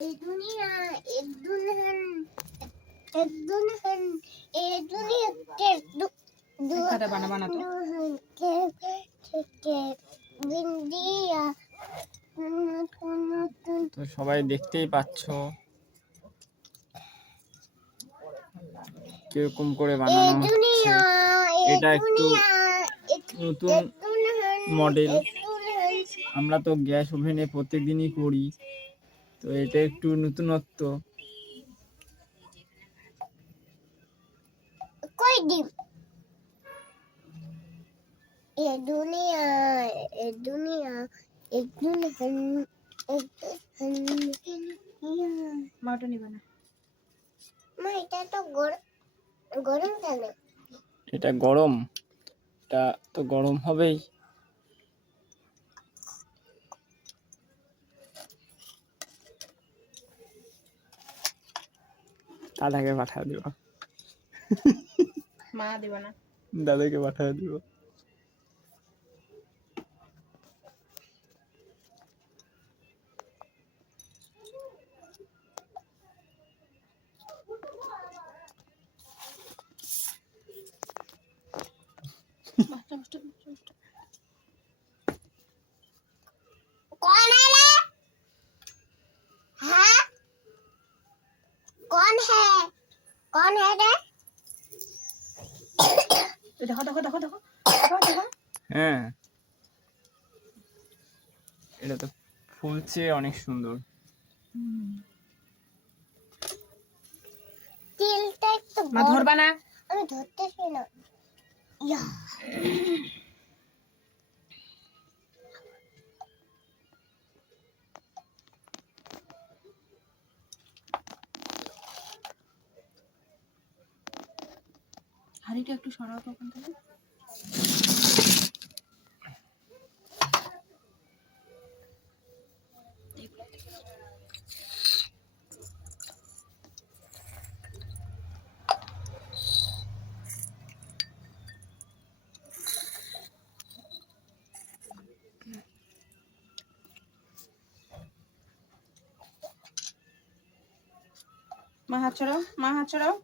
ये दुनिया एक दुल्हन ये दुनिया के बना तो दुल्हन के बिंदिया তো সবাই দেখতেই পাচ্ছ কিরকম করে বানানো হচ্ছে। এটা একটু নতুন মডেল, আমরা তো গ্যাস ওভেনে প্রত্যেকদিনই করি, তো এটা একটু নতুনত্ব। कोई dim ये दुनिया एक दुल्हन মাটা নিবে না। মা এটা তো গরম কেন? এটা গরম, এটা তো গরম হবেই। দাদাকে পাঠিয়ে দিব, মা দিবে না। দাদাকে পাঠিয়ে দিব। कौन है रे? हाँ? कौन है रे? দেখো দেখো দেখো দেখো দেখো। হ্যাঁ, এটা তো ফুলছে অনেক সুন্দর। তিলটা একটু মা ধরবা না। আমি ধরতেছি না। ইয়া হাড়িটা একটু সরাও তো ওখান থেকে। মা হাত ছড়াও, মা হাত ছড়াও।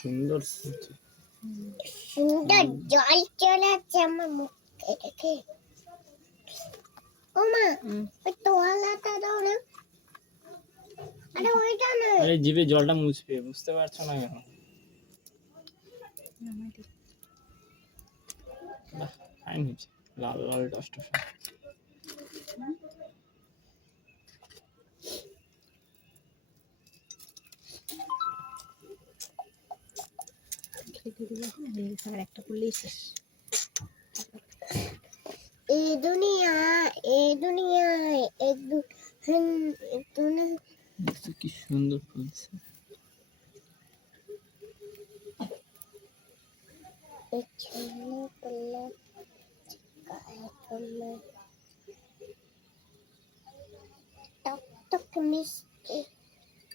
সুন্দর ফুলছে। সুন্দর জল চলে যাচ্ছে আমার মুখে দেখে। ও মা ওই তোয়ালাটা দাও না। আরে ওইটা না। আরে জিভে জলটা মুছবে, বুঝতে পারছো না কেন? বাহ, ফাইন হয়েছে, লাল লাল টস। একটা করলেই শেষ। ये दुनिया एक दुल्हन দেখছো কি সুন্দর ফুলছে। एक